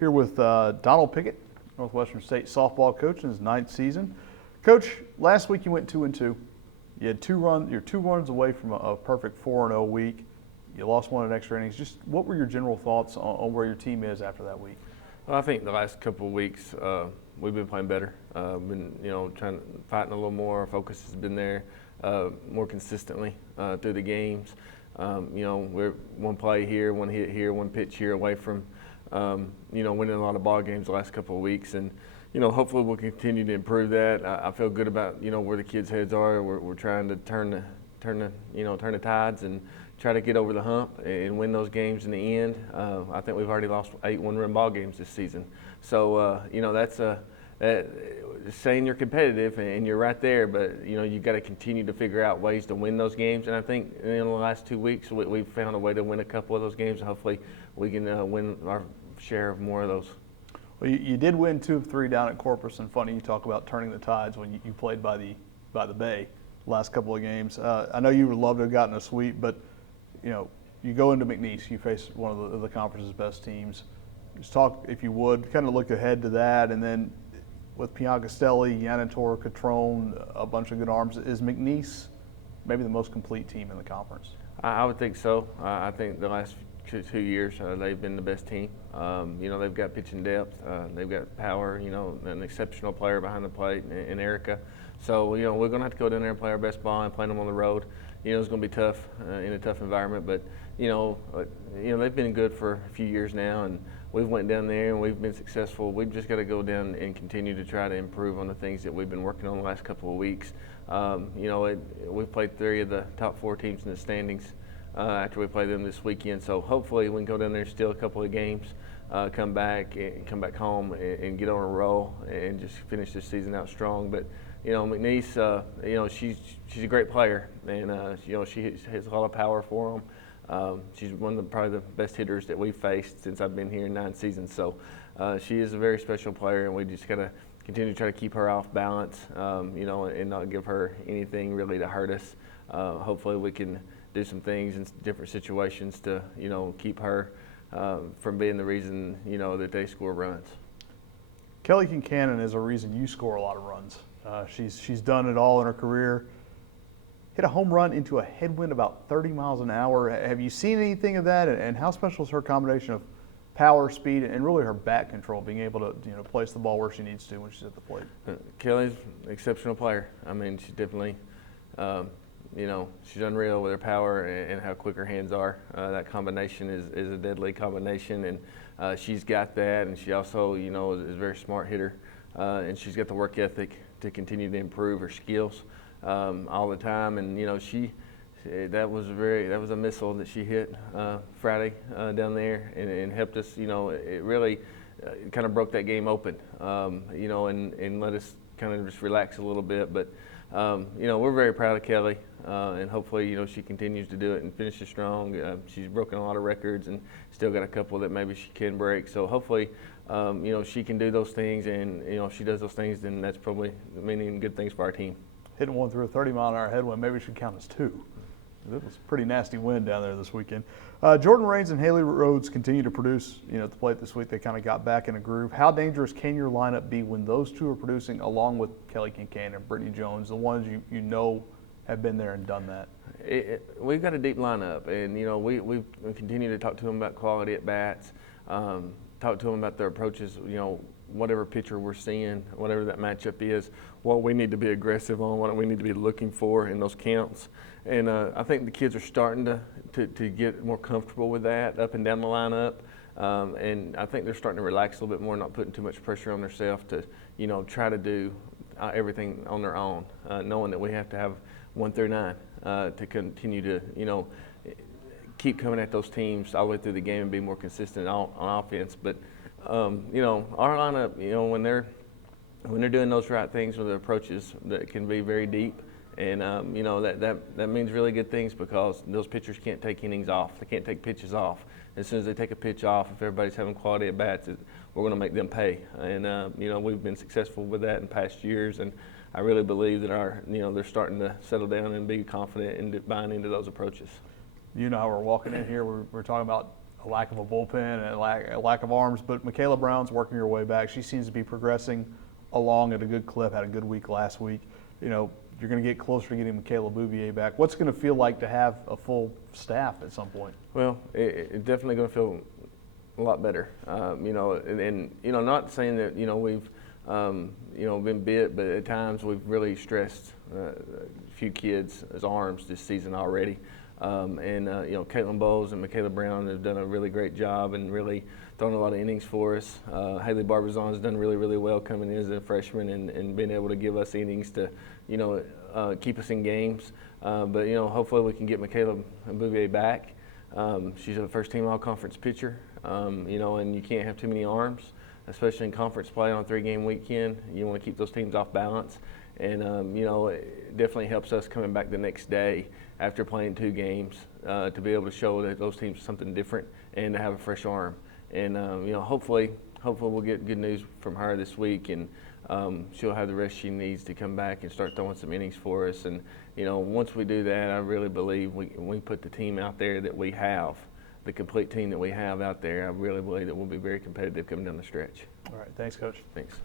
Here with Donald Pickett, Northwestern State softball coach in his 9th season. Coach, last week you went 2-2. You had you're 2 runs away from a perfect 4-0 week. You lost one in extra innings. Just what were your general thoughts on where your team is after that week? Well, I think the last couple of weeks we've been playing better. Been fighting a little more. Our focus has been there more consistently through the games. We're one play here, one hit here, one pitch here away from winning a lot of ball games the last couple of weeks, and hopefully we'll continue to improve that. I feel good about where the kids' heads are. We're trying to turn the tides and try to get over the hump and win those games in the end. I think we've already lost 8 one-run ball games this season, so that's saying you're competitive and you're right there, but you've got to continue to figure out ways to win those games. And I think in the last 2 weeks we've found a way to win a couple of those games. Hopefully we can win our share of more of those. Well, you did win 2 of 3 down at Corpus, and funny you talk about turning the tides when you played by the Bay last couple of games. I know you would love to have gotten a sweep, but you go into McNeese, you face one of the conference's best teams. Just talk, if you would, kind of look ahead to that, and then with Piancastelli, Yanator, Catrone, a bunch of good arms, is McNeese maybe the most complete team in the conference? I would think so. I think the last 2 years they've been the best team. They've got pitching depth, they've got power, an exceptional player behind the plate in Erica. So, we're going to have to go down there and play our best ball and play them on the road. It's going to be tough in a tough environment, but, they've been good for a few years now, and we've went down there and we've been successful. We've just got to go down and continue to try to improve on the things that we've been working on the last couple of weeks. We've played 3 of the top 4 teams in the standings after we play them this weekend. So hopefully we can go down there and steal a couple of games, come back home and get on a roll and just finish this season out strong. But McNeese, she's a great player, and she has a lot of power for them. She's one of probably the best hitters that we've faced since I've been here in 9 seasons. So she is a very special player, and we just got to continue to try to keep her off balance, and not give her anything really to hurt us. Hopefully we can do some things in different situations to, keep her from being the reason, that they score runs. Kelli Cannon is a reason you score a lot of runs. She's done it all in her career. Hit a home run into a headwind about 30 miles an hour. Have you seen anything of that? And how special is her combination of power, speed, and really her bat control, being able to place the ball where she needs to when she's at the plate? Kelly's an exceptional player. I mean, she definitely, she's unreal with her power and how quick her hands are. That combination is a deadly combination, and she's got that. And she also, is a very smart hitter, and she's got the work ethic to continue to improve her skills all the time. And that was a missile that she hit Friday down there and helped us. It really kind of broke that game open, and let us kind of just relax a little bit. But we're very proud of Kelli, and hopefully she continues to do it and finishes strong. She's broken a lot of records and still got a couple that maybe she can break. So hopefully she can do those things, and if she does those things, then that's probably meaning good things for our team. Hitting one through a 30-mile-an-hour headwind, maybe it should count as 2. It was a pretty nasty wind down there this weekend. Jordan Raines and Haley Rhodes continue to produce, at the plate this week. They kind of got back in a groove. How dangerous can your lineup be when those 2 are producing, along with Kelli Cannon and Brittany Jones, the ones you have been there and done that? We've got a deep lineup, and we continue to talk to them about quality at bats, talk to them about their approaches. Whatever pitcher we're seeing, whatever that matchup is, what we need to be aggressive on, what we need to be looking for in those counts. And I think the kids are starting to get more comfortable with that up and down the lineup. And I think they're starting to relax a little bit more, not putting too much pressure on themselves to, try to do everything on their own, knowing that we have to have 1 through 9 to continue to, keep coming at those teams all the way through the game and be more consistent on offense. But our lineup, when they're doing those right things with their approaches, that can be very deep, and that means really good things, because those pitchers can't take innings off. They can't take pitches off. As soon as they take a pitch off, if everybody's having quality at bats, we're going to make them pay. And we've been successful with that in past years, and I really believe that they're starting to settle down and be confident in buying into those approaches. How we're walking in here, we're talking about a lack of a bullpen and a lack of arms, but Michaela Brown's working her way back. She seems to be progressing along at a good clip, had a good week last week. You're going to get closer to getting Michaela Bouvier back. What's it going to feel like to have a full staff at some point? Well, it's definitely going to feel a lot better. Not saying that, we've, been bit, but at times we've really stressed a few kids' arms this season already. Caitlin Bowles and Michaela Brown have done a really great job and really thrown a lot of innings for us. Haley Barbizon has done really, really well coming in as a freshman and being able to give us innings to, keep us in games. Hopefully we can get Michaela Bouvier back. She's a first-team all-conference pitcher, and you can't have too many arms, especially in conference play on a 3-game weekend. You want to keep those teams off balance. And, it definitely helps us coming back the next day after playing 2 games to be able to show that those teams are something different and to have a fresh arm. And, hopefully we'll get good news from her this week, and she'll have the rest she needs to come back and start throwing some innings for us. And, once we do that, I really believe we put the team out there that we have, the complete team that we have out there. I really believe that we'll be very competitive coming down the stretch. All right. Thanks, Coach. Thanks.